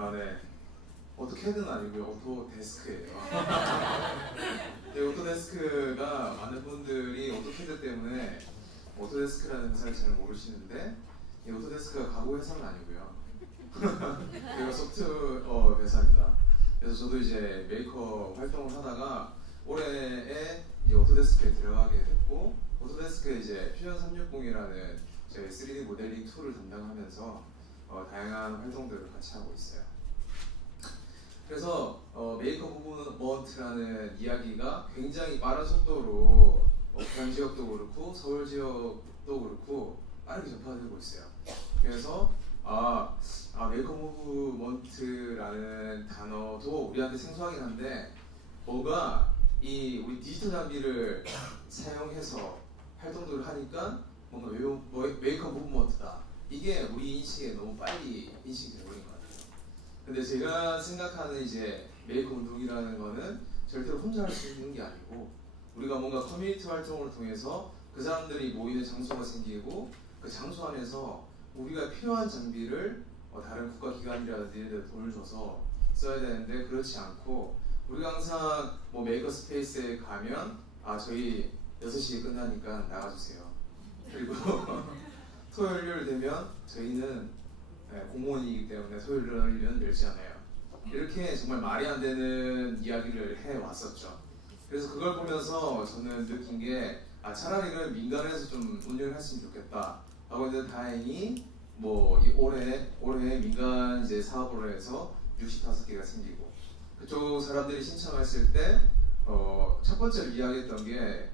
아, 네. 오토캐드는 아니고요. 오토데스크예요. 네, 오토데스크가 많은 분들이 오토캐드 때문에 오토데스크라는 회사를 잘 모르시는데 이 오토데스크가 가구 회사는 아니고요. 이거 소프트웨어 회사입니다. 그래서 저도 이제 메이커 활동을 하다가 올해에 이 오토데스크에 들어가게 됐고 오토데스크에 이제 퓨전 360이라는 저희 3D 모델링 툴을 담당하면서 다양한 활동들을 같이 하고 있어요. 그래서 메이커 무브먼트라는 이야기가 굉장히 빠른 속도로 부산 지역도 그렇고 서울 지역도 그렇고 빠르게 전파되고 있어요. 그래서 메이커 무브먼트라는 단어도 우리한테 생소하긴 한데 뭐가 우리 디지털 장비를 사용해서 활동들을 하니까 뭔가 메이커 무브먼트다. 이게 우리 인식에 너무 빨리 인식이 되어버린 것 같아요. 근데 제가 생각하는 이제 메이커 운동이라는 거는 절대로 혼자 할 수 있는 게 아니고 우리가 뭔가 커뮤니티 활동을 통해서 그 사람들이 모이는 장소가 생기고 그 장소 안에서 우리가 필요한 장비를 다른 국가기관이라든지 이런 데 돈을 줘서 써야 되는데 그렇지 않고 우리가 항상 뭐 메이커 스페이스에 가면 저희 6시에 끝나니까 나가주세요. 그리고 토요일 일요일 되면 저희는 공무원이기 때문에 토요일은 열지 않아요. 이렇게 정말 말이 안 되는 이야기를 해왔었죠. 그래서 그걸 보면서 저는 느낀 게 차라리 이걸 민간에서 좀 운영을 했으면 좋겠다 하고 있는데 다행히 뭐 올해 민간 이제 사업으로 해서 65개가 생기고 그쪽 사람들이 신청했을 때 첫 번째로 이야기했던 게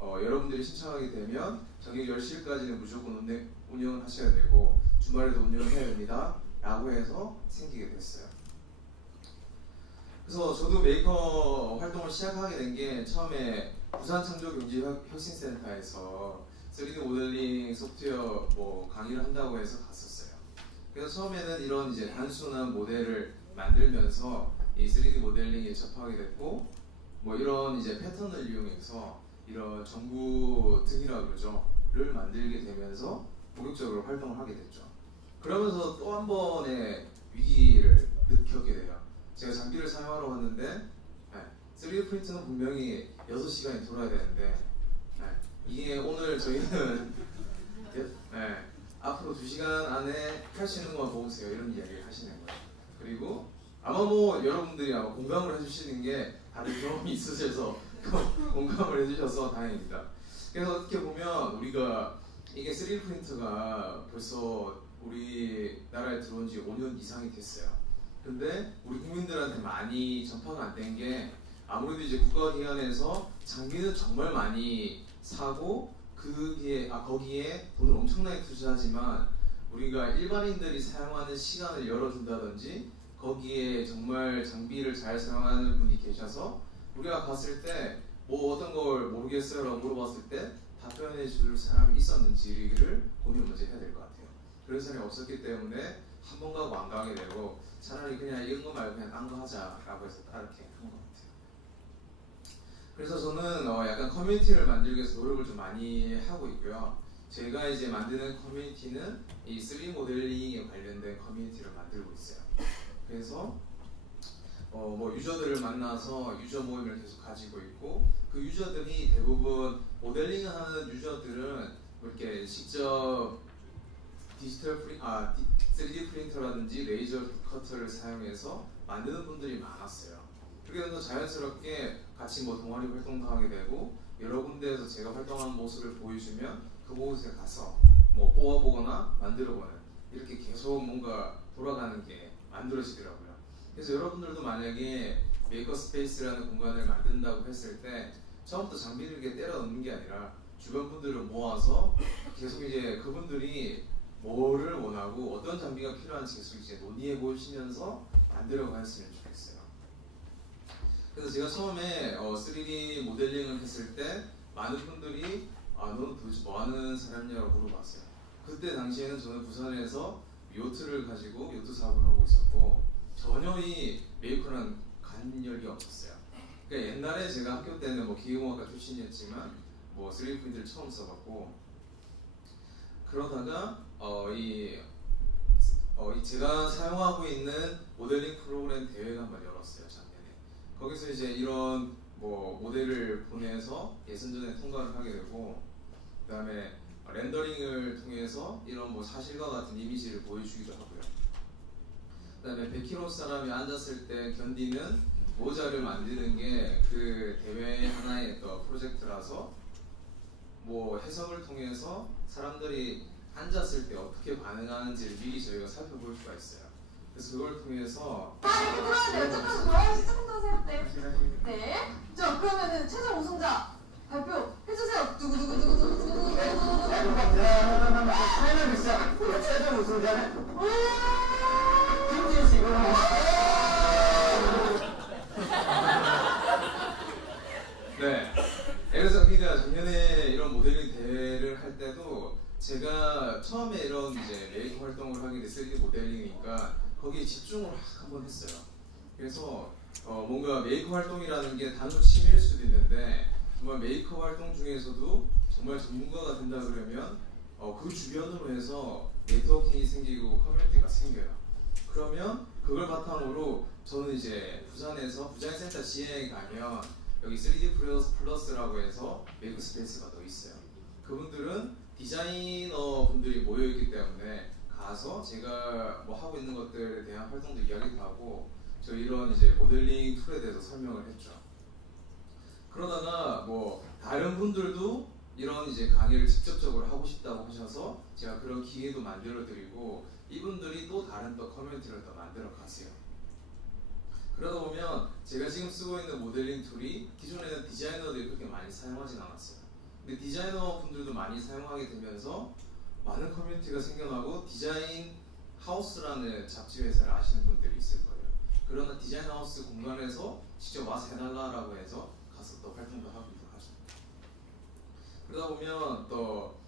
여러분들이 신청하게 되면 저녁 10시까지는 무조건 운영을 하셔야 되고 주말에도 운영을 해야 됩니다 라고 해서 생기게 됐어요. 그래서 저도 메이커 활동을 시작하게 된 게 처음에 부산창조경제혁신센터에서 3D 모델링 소프트웨어 강의를 한다고 해서 갔었어요. 그래서 처음에는 이런 이제 단순한 모델을 만들면서 이 3D 모델링에 접하게 됐고 이런 이제 패턴을 이용해서 이런 전구 등이라고 그러죠.를 만들게 되면서 본격적으로 활동을 하게 됐죠. 그러면서 또 한 번의 위기를 느꼈게 돼요. 제가 장비를 사용하러 왔는데 3D 프린터는 분명히 6시간이 돌아야 되는데 이게 오늘 저희는 앞으로 2시간 안에 할 수 있는 것만 보세요 이런 이야기를 하시는 거예요. 그리고 아마 여러분들이 공감을 해주시는 게 다른 경험이 있으셔서 공감을 해주셔서 다행입니다. 그래서 어떻게 보면 우리가 이게 3D 프린터가 벌써 우리나라에 들어온 지 5년 이상이 됐어요. 근데 우리 국민들한테 많이 전파가 안 된 게 아무래도 이제 국가기관에서 장비는 정말 많이 사고 거기에 돈을 엄청나게 투자하지만 우리가 일반인들이 사용하는 시간을 열어준다든지 거기에 정말 장비를 잘 사용하는 분이 계셔서 우리가 갔을 때 어떤 걸 모르겠어요 라고 물어봤을 때 답변해 줄 사람이 있었는지를 고민을 먼저 해야 될 것 같아요. 그런 사람이 없었기 때문에 한 번 가고 안 가게 되고 차라리 그냥 이런 거 말고 그냥 딴 거 하자 라고 해서 이렇게 한 것 같아요. 그래서 저는 약간 커뮤니티를 만들기 위해서 노력을 좀 많이 하고 있고요. 제가 이제 만드는 커뮤니티는 이 3D 모델링에 관련된 커뮤니티를 만들고 있어요. 그래서 유저들을 만나서 유저 모임을 계속 가지고 있고 그 유저들이 대부분 모델링을 하는 유저들은 이렇게 직접 3D 프린터라든지 레이저 커터를 사용해서 만드는 분들이 많았어요. 그래서 자연스럽게 같이 동아리 활동도 하게 되고 여러 군데에서 제가 활동하는 모습을 보여주면 그곳에 가서 뽑아보거나 만들어보는 이렇게 계속 뭔가 돌아가는 게 만들어지더라고요. 그래서 여러분들도 만약에 메이커 스페이스라는 공간을 만든다고 했을 때 처음부터 장비를 이렇게 때려 넣는 게 아니라 주변 분들을 모아서 계속 이제 그분들이 뭐를 원하고 어떤 장비가 필요한지 계속 이제 논의해 보시면서 만들어 갔으면 좋겠어요. 그래서 제가 처음에 3D 모델링을 했을 때 많은 분들이 너는 도대체 뭐 하는 사람이냐고 물어봤어요. 그때 당시에는 저는 부산에서 요트를 가지고 요트 사업을 하고 있었고 전혀 이 메이커랑 간열이 없었어요. 그러니까 옛날에 제가 학교 때는 기계공학과 출신이었지만 3D 프린터를 처음 써봤고 그러다가 이 제가 사용하고 있는 모델링 프로그램 대회가 한번 열었어요, 작년에. 거기서 이제 이런 뭐 모델을 보내서 예선전에 통과를 하게 되고, 그 다음에 렌더링을 통해서 이런 뭐 사실과 같은 이미지를 보여주기도 하고요. 그 다음에 100kg 사람이 앉았을 때 견디는 모자를 만드는 게 그 대회 하나의 또 프로젝트라서 뭐 해석을 통해서 사람들이 앉았을 때 어떻게 반응하는지를 미리 저희가 살펴볼 수가 있어요. 그래서 그걸 통해서 들어야 돼요. 조금 돌아가시 조금 더 하세요. 네. 네. 자, 그러면은 최종 우승자 발표해주세요. 두구두구두구두구두구. 파이널미션 최종 우승자는 김진 씨고. 네. 그래서 그러니까 작년에 이런 모델링 대회를 할 때도 제가 처음에 이런 이제 메이크 활동을 하게 돼 3D 모델링이니까 거기에 집중을 한번 했어요. 그래서 뭔가 메이크 활동이라는 게 단순 취미일 수도 있는데 정말 메이크 활동 중에서도 정말 전문가가 된다 그러면 그 주변으로 해서 네트워킹이 생기고 커뮤니티가 생겨요. 그러면 그걸 바탕으로 저는 이제 부산에서 부장센터 지혜에 가면 여기 3D 플러스라고 해서 메이크 스페이스가 더 있어요. 그분들은 디자이너 분들이 모여있기 때문에 가서 제가 뭐 하고 있는 것들에 대한 활동도 이야기도 하고 저 이런 이제 모델링 툴에 대해서 설명을 했죠. 그러다가 뭐 다른 분들도 이런 이제 강의를 직접적으로 하고 싶다고 하셔서 제가 그런 기회도 만들어 드리고 이분들이 또 다른 또 커뮤니티를 또 만들어 가세요. 그러다 보면 제가 지금 쓰고 있는 모델링 툴이 기존에는 디자이너들이 그렇게 많이 사용하진 않았어요. 근데 디자이너 분들도 많이 사용하게 되면서 많은 커뮤니티가 생겨나고 디자인 하우스라는 잡지 회사를 아시는 분들이 있을 거예요. 그러나 디자인 하우스 공간에서 직접 와서 해달라고 해서 가서 또 활동도 하기도 하죠. 그러다 보면 또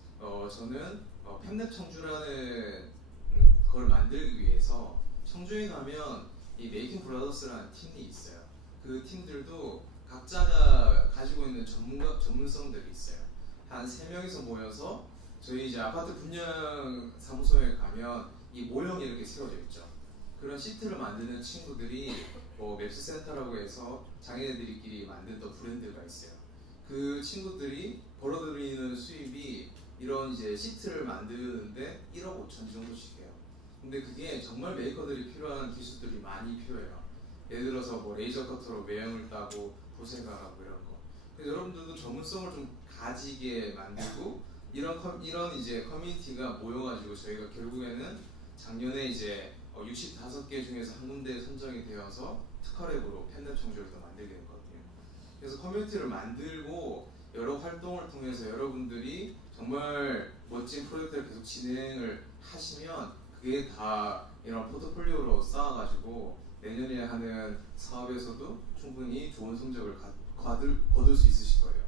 저는 팹랩 청주라는 걸 만들기 위해서 청주에 가면 이 메이킹 브라더스라는 팀이 있어요. 그 팀들도 각자가 가지고 있는 전문성들이 있어요. 한 3명이서 모여서 저희 이제 아파트 분양 사무소에 가면 이 모형이 이렇게 세워져 있죠. 그런 시트를 만드는 친구들이 맵스센터라고 해서 장애인들끼리 만든 또 브랜드가 있어요. 그 친구들이 벌어들이는 수입이 이런 이제 시트를 만드는데 1억 5천 정도씩 해요. 근데 그게 정말 메이커들이 필요한 기술들이 많이 필요해요. 예를 들어서 뭐 레이저 커터로 외형을 따고 도색하고 이런 거. 그래서 여러분들도 전문성을 좀 가지게 만들고 이런 이제 커뮤니티가 모여가지고 저희가 결국에는 작년에 이제 65개 중에서 한 군데에 선정이 되어서 특허랩으로 팹랩 청주를 또 만들게 됐거든요. 그래서 커뮤니티를 만들고 여러 활동을 통해서 여러분들이 정말 멋진 프로젝트를 계속 진행을 하시면 그게 다 이런 포트폴리오로 쌓아가지고 내년에 하는 사업에서도 충분히 좋은 성적을 거둘 수 있으실 거예요.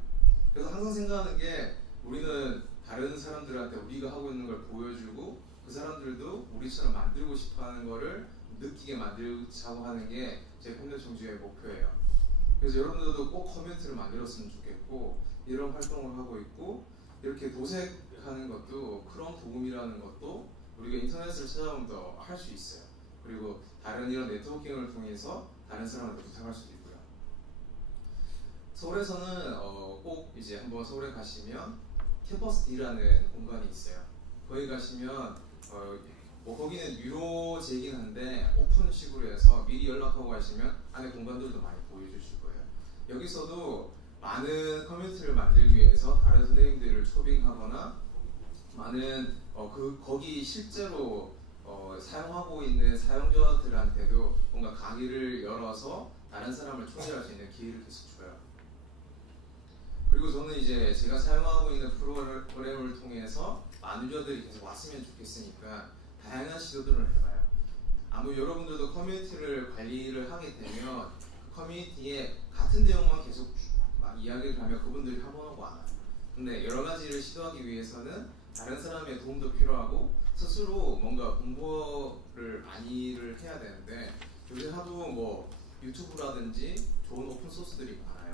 그래서 항상 생각하는 게 우리는 다른 사람들한테 우리가 하고 있는 걸 보여주고 그 사람들도 우리처럼 만들고 싶어하는 거를 느끼게 만들자고 하는 게 제 팹랩 청주의 목표예요. 그래서 여러분들도 꼭 커뮤니티를 만들었으면 좋겠고 이런 활동을 하고 있고 이렇게 도색하는 것도 크롬 도금이라는 것도 우리가 인터넷을 찾아보면 더 할 수 있어요. 그리고 다른 이런 네트워킹을 통해서 다른 사람한테 부탁할 수도 있고요. 서울에서는 꼭 이제 한번 서울에 가시면 캠퍼스 D라는 공간이 있어요. 거기 가시면 뭐 거기는 유료제이긴 한데 오픈식으로 해서 미리 연락하고 가시면 안에 공간들도 많이 보여주실 거예요. 여기서도 많은 커뮤니티를 만들기 위해서 다른 선생님들을 초빙하거나 많은 거기 실제로 사용하고 있는 사용자들한테도 뭔가 강의를 열어서 다른 사람을 초대할 수 있는 기회를 계속 줘요. 그리고 저는 이제 제가 사용하고 있는 프로그램을 통해서 많은 유저들이 계속 왔으면 좋겠으니까 다양한 시도들을 해봐요. 아무 여러분들도 커뮤니티를 관리를 하게 되면 그 커뮤니티에 같은 내용만 계속 막 이야기를 하면 그분들이 한 번 하고 안 와요. 근데 여러 가지를 시도하기 위해서는 다른 사람의 도움도 필요하고 스스로 뭔가 공부를 많이를 해야 되는데 요새 하도 뭐 유튜브라든지 좋은 오픈 소스들이 많아요.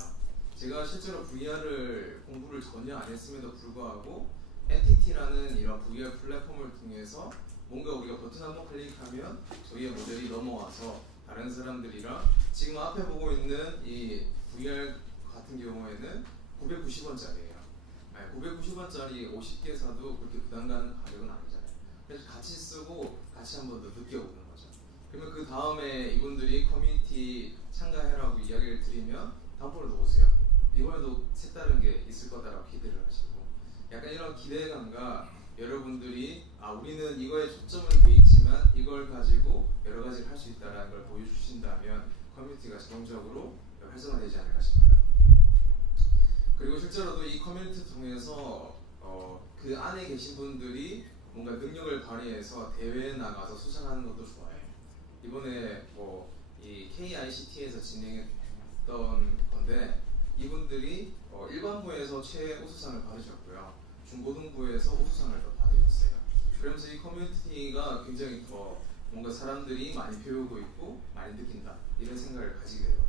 제가 실제로 VR을 공부를 전혀 안 했음에도 불구하고 NTT라는 이런 VR 플랫폼을 통해서 뭔가 우리가 버튼 한번 클릭하면 저희의 모델이 넘어와서 다른 사람들이랑 지금 앞에 보고 있는 이 VR 같은 경우에는 990원짜리예요. 990원짜리 50개 사도 그렇게 부담 가는 가격은 아니잖아요. 그래서 같이 쓰고 같이 한번 더 느껴보는 거죠. 그러면 그 다음에 이분들이 커뮤니티 참가해라고 이야기를 드리면 다음번에도 오세요. 이번에도 색다른 게 있을 거다라고 기대를 하시고, 약간 이런 기대감과 여러분들이 우리는 이거에 초점은 돼 있지만 이걸 가지고 여러 가지를 할 수 있다는 걸 보여주신다면 커뮤니티가 자동적으로 활성화되지 않을까 싶어요. 그리고 실제로도 이 커뮤니티 통해서 그 안에 계신 분들이 뭔가 능력을 발휘해서 대회에 나가서 수상하는 것도 좋아요. 이번에 이 KICT에서 진행했던 건데 이분들이 일반부에서 최우수상을 받으셨고요. 중고등부에서 우수상을 또 받으셨어요. 그러면서 이 커뮤니티가 굉장히 더 뭔가 사람들이 많이 배우고 있고 많이 느낀다 이런 생각을 가지게 되거든요.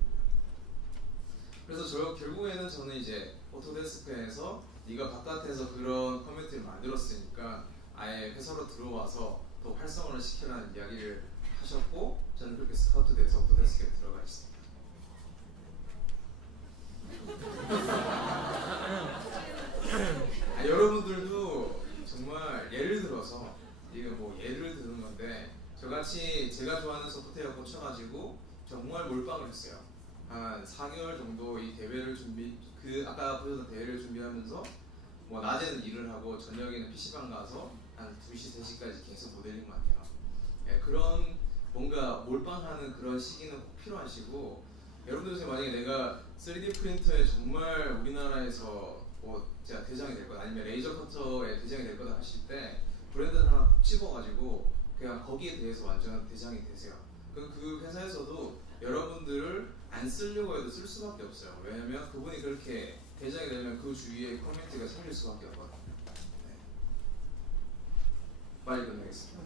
그래서 결국에는 저는 이제 오토데스크에서 네가 바깥에서 그런 커뮤니티를 만들었으니까 아예 회사로 들어와서 더 활성화를 시키라는 이야기를 하셨고 저는 그렇게 스카우트 돼서 오토데스크에 들어가 있습니다. 여러분들도 정말 예를 들어서 이거 예를 드는 건데 저같이 제가 좋아하는 소프트웨어 꽂혀가지고 정말 몰빵을 했어요. 한 4개월 정도 이 대회를 아까 보셨던 대회를 준비하면서 낮에는 일을 하고 저녁에는 PC방 가서 한 2시, 3시까지 계속 모델링만 해요. 그런 뭔가 몰빵하는 그런 시기는 꼭 필요하시고, 여러분들 중에 만약에 내가 3D 프린터에 정말 우리나라에서 제가 대장이 될 거다 아니면 레이저 커터에 대장이 될 거다 하실 때 브랜드를 하나 콕 집어가지고 그냥 거기에 대해서 완전 대장이 되세요. 그럼 그 회사에서도 여러분들을 안 쓰려고 해도 쓸 수밖에 없어요. 왜냐면 그분이 그렇게 대장이 되면 그 주위에 커뮤니티가 생길 수밖에 없거든요. 빨리 끝내겠습니다.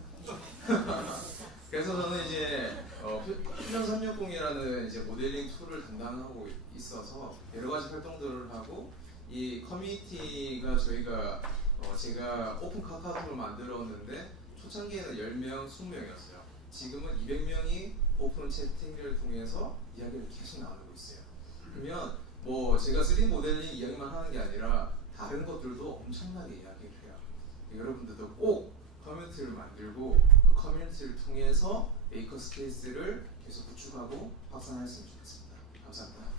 그래서 저는 이제 퓨전 360이라는 이제 모델링 툴을 담당하고 있어서 여러 가지 활동들을 하고, 이 커뮤니티가 제가 오픈 카카오톡을 만들었는데 초창기에는 10명, 20명이었어요. 지금은 200명이 오픈 채팅을 통해서 이야기를 계속 나누고 있어요. 그러면 제가 3D 모델링 이야기만 하는 게 아니라 다른 것들도 엄청나게 이야기를 해요. 여러분들도 꼭 커뮤니티를 만들고 그 커뮤니티를 통해서 메이커 스페이스를 계속 구축하고 확산했으면 좋겠습니다. 감사합니다.